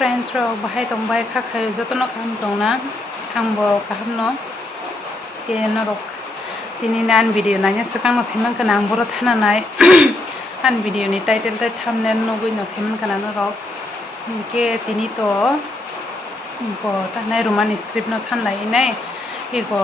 friends rok bahai tongbai khakai jotono kaham tongna angbo kaham no ke norok tini nan video nanya sekang no saiman kana ang boro thana nai an video ni title tai thumbnail no goi no saiman kana norok ke tini to ko ta nai roman script no sanlai nai iko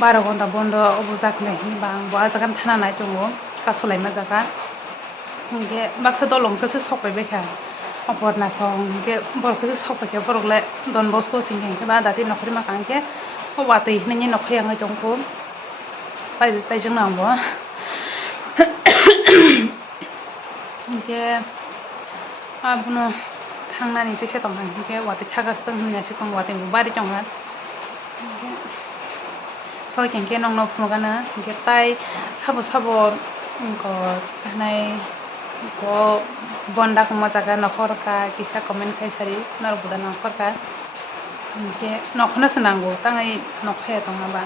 12 ঘন্টা বন্ধ অবজাক নাই bang bo ajagan thana nai tongo kasolai ma jaga ke baksa dolong kese sokbai bekha Aparna সঙ্গে বরকসে সপকে বরকলে Don Bosco সিংহে বা দাতি নখরি মা কাংকে ওয়াতে ননি নখরি আঙে জংকো পাই जों नांगौ के आबुनो थांनानै दैसे दं के वाते थागासदों होनना सिगां वाते बारि दं सयकेंके नंनो फुगानो के ताइ साबो साबो को नाय को बन्दा को मजागा नखरका किसा कमेन्ट खाइसारि नरबुदा नखरका के नखनो सनांगौ ताङै नखया दङबा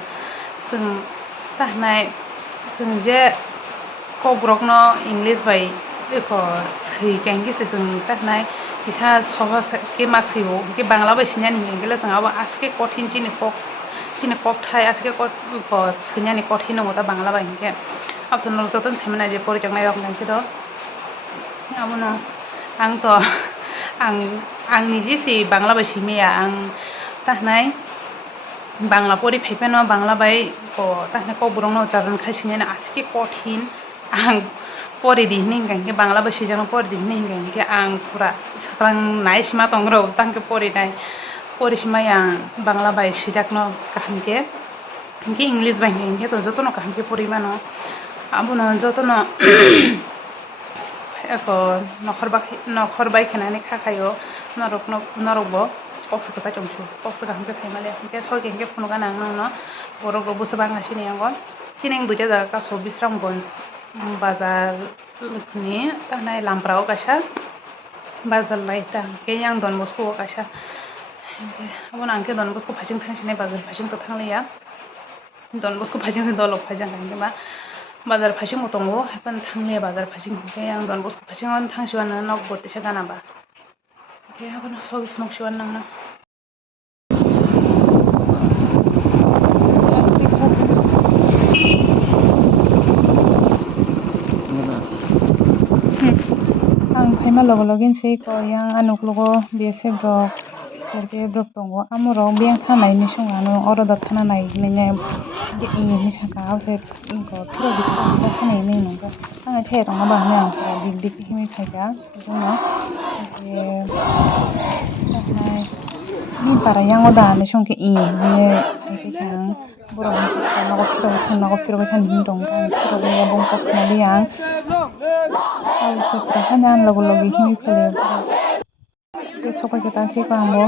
जों ताहनाय जों जे कब्रकनो इंलिश बाय एको सैकेंके जों ताहनाय किसा सहज के मासियो के बांला बायसिना निगेला जोंआबो आसके कठिन जिनि कक थाय आसके को सैनानि कठिन नङो ता बांला बायके अब त नरजतन सामना जे परिजनाय रखनाय किदो आबुनो आं तो आं निजेसि बांला बायसि मेया आं ताहनाय बांला परि फाइफानो बांला बाय को ताहनाय कब्रकनो उच्चारण खाइसिना आसके कठिन आं परि दिहनि के बांला बायसि जनो परि दिहनि के आं पुरा सख्रां नायसिमा तंग्रो तांके परिनाय परिसिमाय आं बांला बाय सिजाकनो काहनके के इंग्लिश बाय के तो जतनो काहनके परिमानो आबुनो जतनो eko नखर बाय खेनानै खाखायो नरकबो पक्सखौ साइटंसु पक्स गाहामखौ साइमाले के सयकेंके फुनुगा नांनो बर'ग्रो बुसो बांगासिनो आंगो चिनें दुइटा जागा कासो बिस्रामगंज बाजार नि तानाय लामप्राव गासा बाजार लाइटा के आं डन बस्को गासा अब आंके डन बस्को फाइसिं थांसिनाय बाजार फाइसिं तो थांलिया डन बस्को फाइसिं दलक फाइसिं थांबा बाजार फाइसिं दंगो हायफान थांलिया बाजार फाइसिं के आं डन बस्को फाइसिं थांसिवानो नक बत्तिसे गानाबा के हाबन सब फुनसिवान नांना आं फाइमा लग login sei ko yang anuklogo BSF rok CRPF rok tongo amoro beng thanai songano oroda thana nai nene ni saka hause ko thuro bi thanai nei nongo tangai thai rong ba ne ang dik dik himi phaiga sejono nai ni para yang oda ne songke ni kang borok nago piro kan ni dong kan piro ya bong ko khali yang ai se prahanan logo logi himi phale ke sokai ke ta ke kambo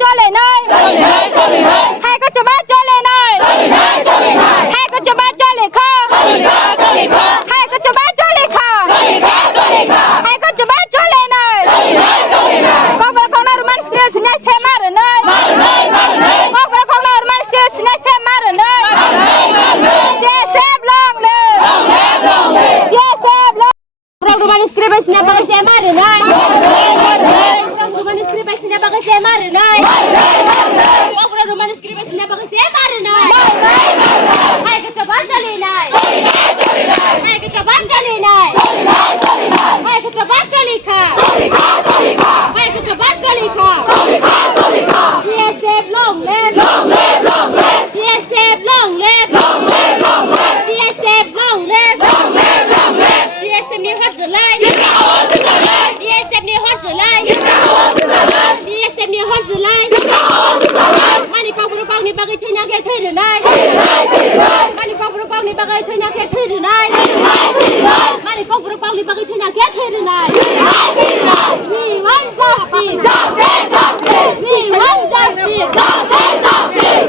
चले नहीं है कुछ बात चले नहीं है कुछ बात चले खा है कुछ बात चले खा है कुछ बात चले नहीं कबर कौन रोमान के सिने से मार नहीं कबर कौन रोमान के सिने से मार नहीं ये सब लोग ले ये सब लोग रोमान के सिने बाग से मार नहीं roman scribe sina baga se mare nai okra roman scribe sina baga se mare nai ai ke chaban chali nai ai ke chaban chali nai ai ke chaban chali kha ai ke chaban chali kha ye save long live ye save long live ye save long live ye save me hot the line ye save me hot the line ये सब ने हर जुलाई माने कब्र गावनि बागै थैना के थैरनाय माने कब्र गावनि बागै थैना के थैरनाय माने कब्र गावनि बागै थैना के थैरनाय we want justice we want justice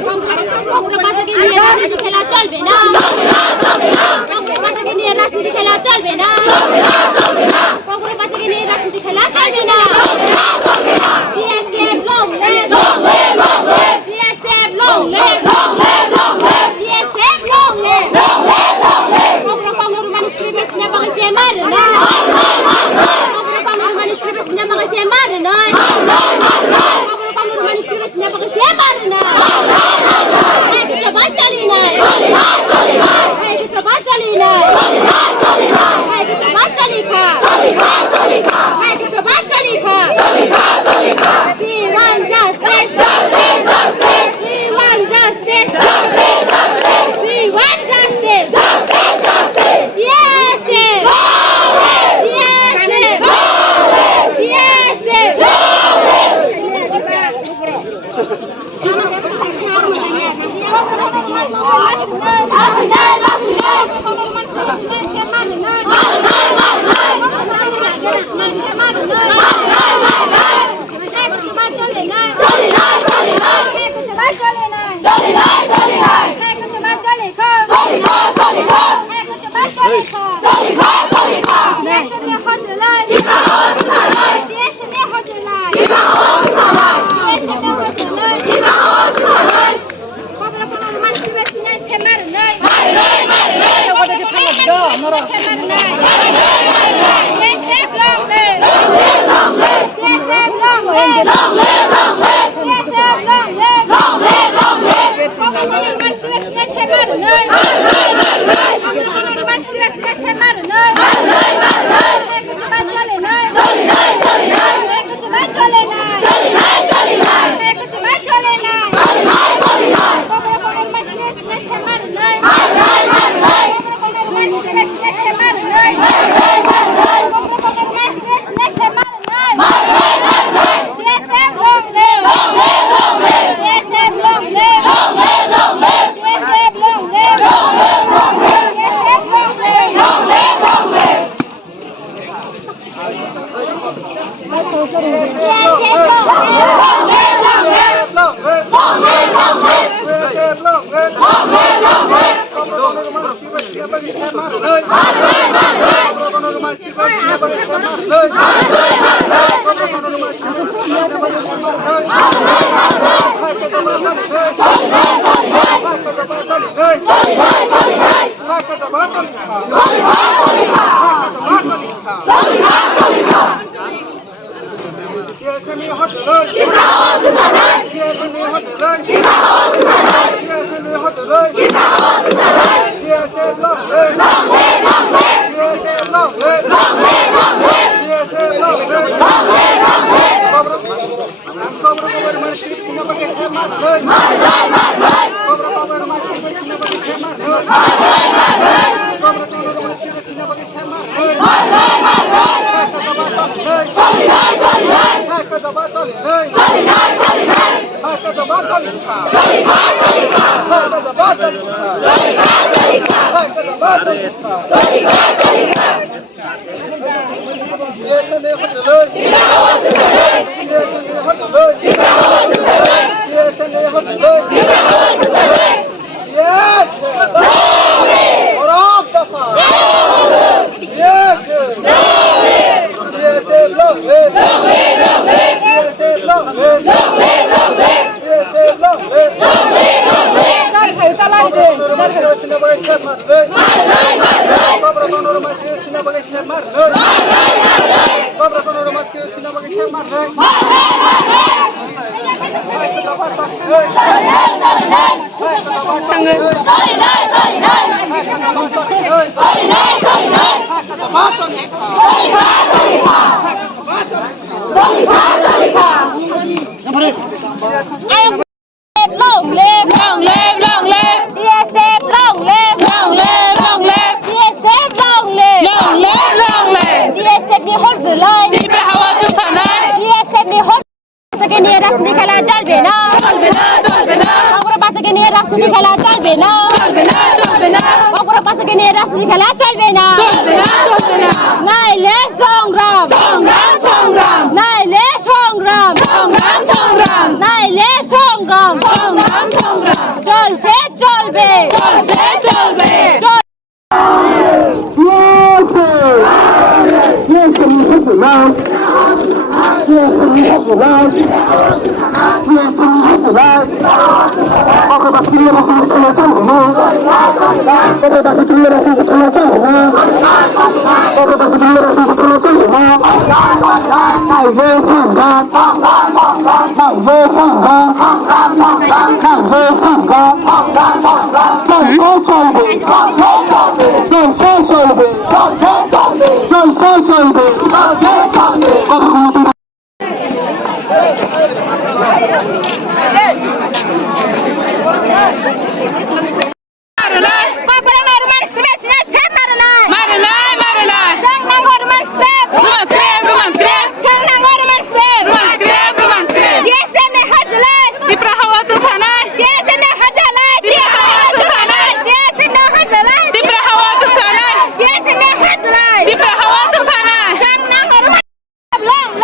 long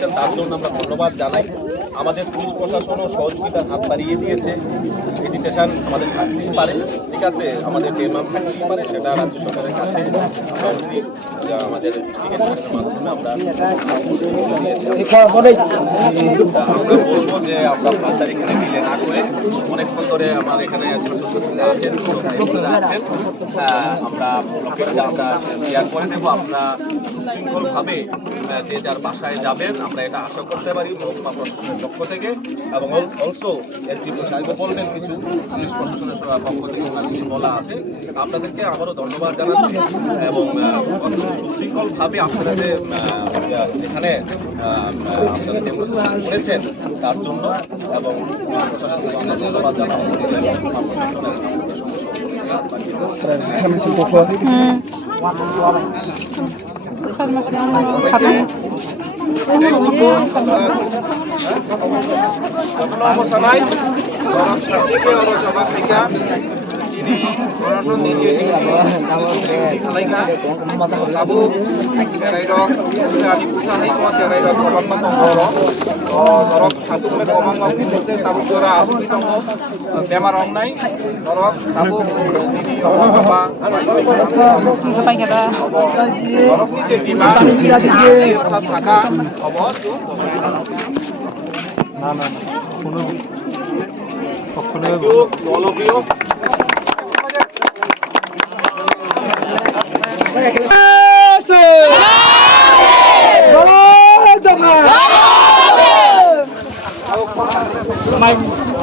করেছেন তার জন্য আমরা ধন্যবাদ জানাই। আমাদের পুলিশ প্রশাসনও সহযোগিতার হাত বাড়িয়ে দিয়েছে। এজিটেশন আমাদের থাকতেই পারে, ঠিক আছে, আমাদের ডিমান্ড থাকতেই পারে, সেটা রাজ্য সরকারের কাছে আমাদের মাধ্যমে আমরা বলবো যে আমরা ফার্দার এখানে মিলে না করে অনেকক্ষণ ধরে আমার এখানে ছোট ছোট আছেন আছেন আমরা ব্লকেটটা আমরা শেয়ার করে দেবো। আপনারা সুশৃঙ্খলভাবে যে যার বাসায় যাবেন, আমরা এটা আশা করতে পারি মহকুমা প্রশাসনের পক্ষ থেকে। এবং অলসো এসডিপি সাহেবও বলবেন কিছু পুলিশ প্রশাসনের পক্ষ থেকে ওনার কিছু বলা আছে। আপনাদেরকে আবারও ধন্যবাদ জানাচ্ছি এবং সুশৃঙ্খলভাবে আপনারা যে এখানে আপনারা যে করেছেন তার জন্য এবং প্রশাসনকে ধন্যবাদ জানাচ্ছি। অবস্থায় শান্তিকে আলোচনা থেকে ini proses ini kalaika kabu cerai dok sudah diusahakan kok cerai dok komang mah tongoro dorok satu kali komang mah bisa tabu juara asli tonggo demar orang nai dorok tabu ini apa apa kita dorok ini di mana থাকা খবর না না কোনো কখনো all of you Mike.